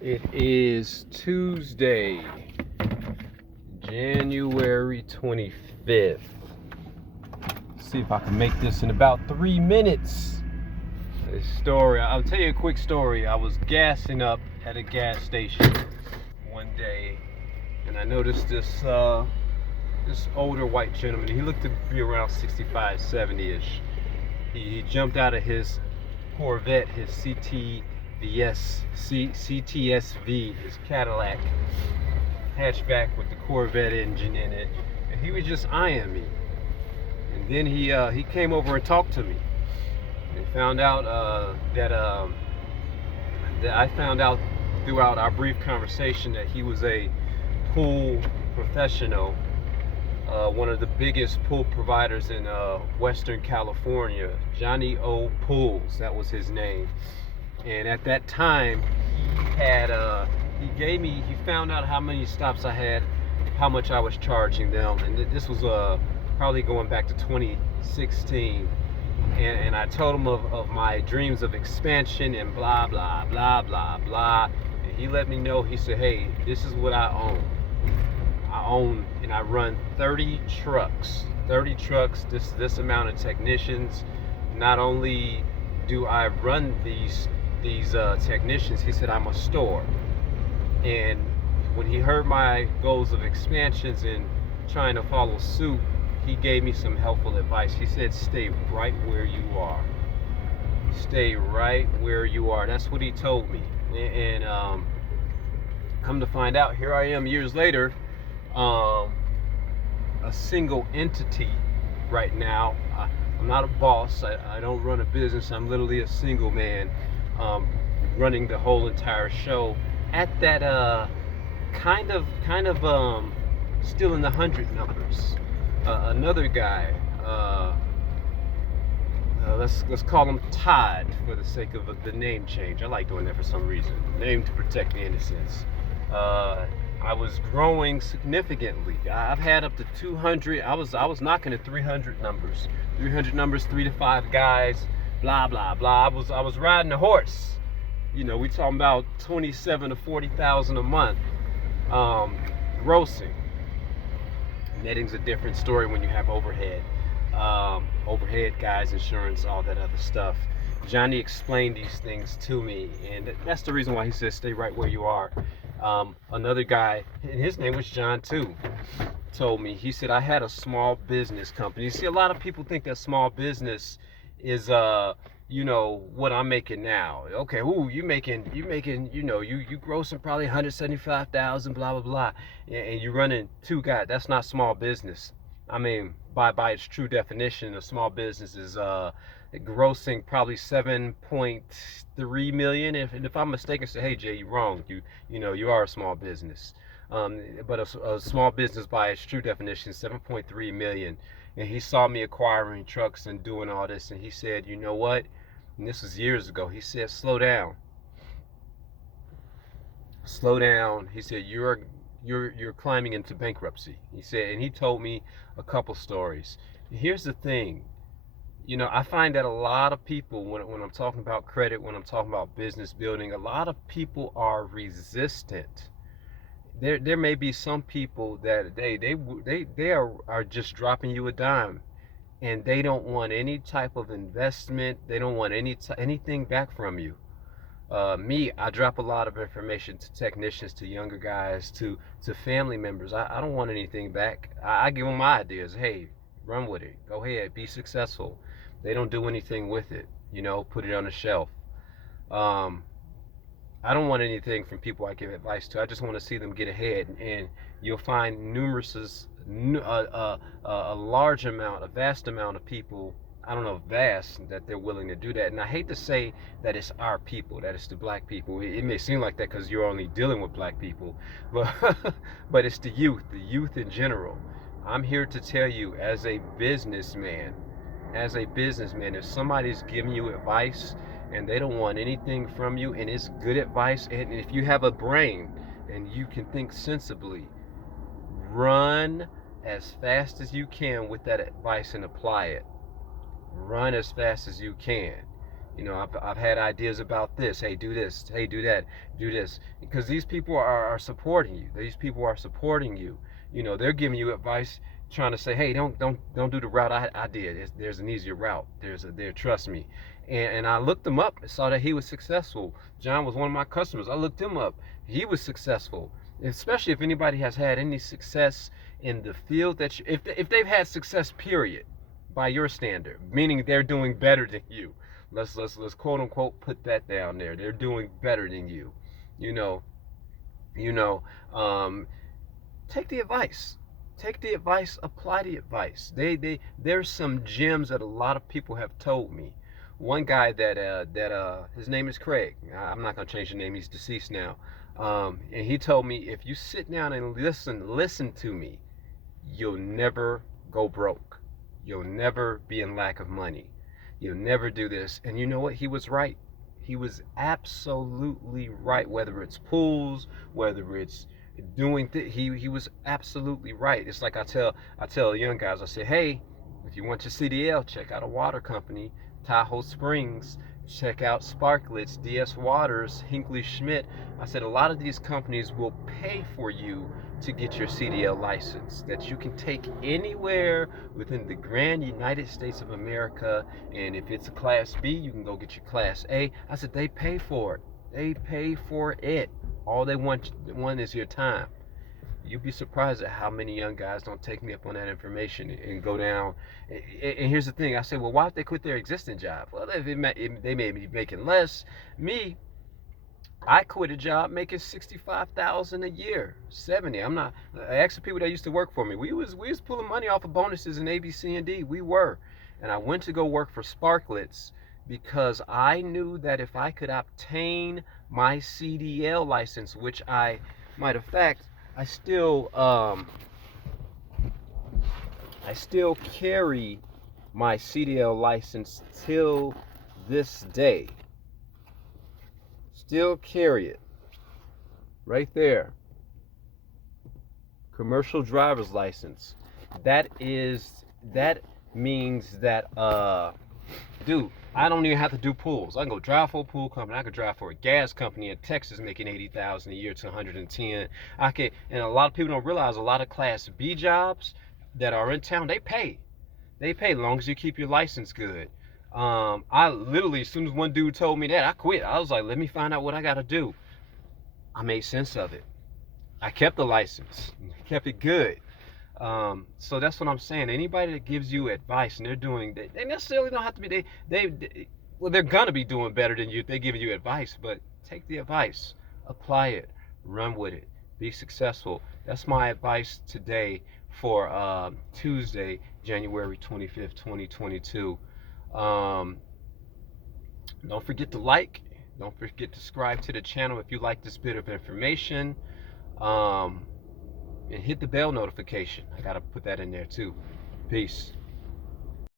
It is Tuesday, January 25th. See if I can make this in about 3 minutes. This story, I'll tell you a quick story. I was gassing up at a gas station one day, and I noticed this older white gentleman. He looked to be around 65, 70-ish. He jumped out of his Corvette, his CTSV, his Cadillac hatchback with the Corvette engine in it, and he was just eyeing me. And then he came over and talked to me, and found out that I found out throughout our brief conversation that he was a pool professional, one of the biggest pool providers in Western California, Johnny O. Pools, that was his name. And at that time, he found out how many stops I had, how much I was charging them, and this was probably going back to 2016. And I told him of my dreams of expansion and blah blah blah blah blah. And he let me know. He said, "Hey, this is what I own. I own and I run 30 trucks. 30 trucks. This amount of technicians. Not only do I run these technicians," he said, "I'm a store." And when he heard my goals of expansions and trying to follow suit, he gave me some helpful advice. He said, "Stay right where you are. Stay right where you are." That's what he told me. And come to find out, here I am years later, a single entity right now. I'm not a boss. I don't run a business. I'm literally a single man, running the whole entire show at that kind of still in the 100 numbers. Another guy, let's call him Todd for the sake of the name change. I like doing that for some reason. Name to protect the innocence. I was growing significantly. I've had up to 200. I was knocking at 300 numbers. 300 numbers, 3 to 5 guys. Blah blah blah. I was riding a horse. You know, we talking about 27 to 40,000 a month, grossing. Netting's a different story when you have overhead. Overhead, guys, insurance, all that other stuff. Johnny explained these things to me, and that's the reason why he says stay right where you are. Another guy, and his name was John too, told me, he said, "I had a small business company." You see, a lot of people think that small business is what I'm making now. Okay, you making, you grossing probably 175,000, blah blah blah, and you running 2 guys. That's not small business. I mean, by its true definition, a small business is grossing probably 7.3 million. If I'm mistaken, say, "Hey Jay, you're wrong. You are a small business." But a small business by its true definition, 7.3 million. And he saw me acquiring trucks and doing all this, and he said, "You know what?" And this was years ago. He said, "Slow down. Slow down." He said, "You're climbing into bankruptcy." He said, and he told me a couple stories. Here's the thing. I find that a lot of people, when I'm talking about credit, when I'm talking about business building, a lot of people are resistant. There may be some people that they are just dropping you a dime, and they don't want any type of investment. They don't want anything back from you. Me, I drop a lot of information to technicians, to younger guys, to family members. I don't want anything back. I give them my ideas. Hey, run with it. Go ahead. Be successful. They don't do anything with it. Put it on the shelf. I don't want anything from people I give advice to. I just want to see them get ahead. And you'll find a vast amount of people, I don't know, vast, that they're willing to do that. And I hate to say that it's our people, that it's the black people. It may seem like that because you're only dealing with black people, but but it's the youth in general. I'm here to tell you, as a businessman, if somebody's giving you advice and they don't want anything from you, and it's good advice, and if you have a brain and you can think sensibly, run as fast as you can with that advice and apply it. Run as fast as you can. You know, I've had ideas about this. Hey, do this. Hey, do that. Do this. Because these people are supporting you. These people are supporting you. You know, they're giving you advice, trying to say, hey, don't do the route I did. There's an easier route. There. Trust me. And I looked him up. And saw that he was successful. John was one of my customers. I looked him up. He was successful. Especially if anybody has had any success in the field that if they've had success, period, by your standard, meaning they're doing better than you. Let's quote unquote put that down there. They're doing better than you. You know, you know. Take the advice. Take the advice. Apply the advice. There's some gems that a lot of people have told me. One guy that his name is Craig. I'm not gonna change the name. He's deceased now. And he told me, if you sit down and listen to me, you'll never go broke. You'll never be in lack of money. You'll never do this. And you know what? He was right. He was absolutely right. Whether it's pools, whether it's he was absolutely right. It's like I tell young guys, I say, hey, if you want your CDL, check out a water company, Tahoe Springs. Check out Sparklets, DS Waters, Hinkley Schmidt. I said a lot of these companies will pay for you to get your CDL license that you can take anywhere within the grand United States of America. And if it's a Class B, you can go get your Class A. I said they pay for it. They pay for it. All they want is your time. You'd be surprised at how many young guys don't take me up on that information and go down. And here's the thing. I say, well, why would they quit their existing job? Well, if they may be making less. Me, I quit a job making $65,000 a year, 70. I'm not. I asked the people that used to work for me. We was pulling money off of bonuses in A, B, C, and D. We were, and I went to go work for Sparklets because I knew that if I could obtain my CDL license, which matter of fact, I still carry my CDL license till this day. Still carry it. Right there. Commercial driver's license. That means that dude, I don't even have to do pools. I can go drive for a pool company. I could drive for a gas company in Texas making $80,000 a year to 110. And a lot of people don't realize a lot of Class B jobs that are in town, they pay. They pay as long as you keep your license good. I literally, as soon as one dude told me that, I quit. I was like, let me find out what I got to do. I made sense of it. I kept the license, kept it good. So that's what I'm saying. Anybody that gives you advice and they necessarily don't have to be, they're gonna be doing better than you if they're giving you advice, but take the advice, apply it, run with it, be successful. That's my advice today for Tuesday, January 25th, 2022. Don't forget to like, don't forget to subscribe to the channel if you like this bit of information. And hit the bell notification. I gotta put that in there too. Peace.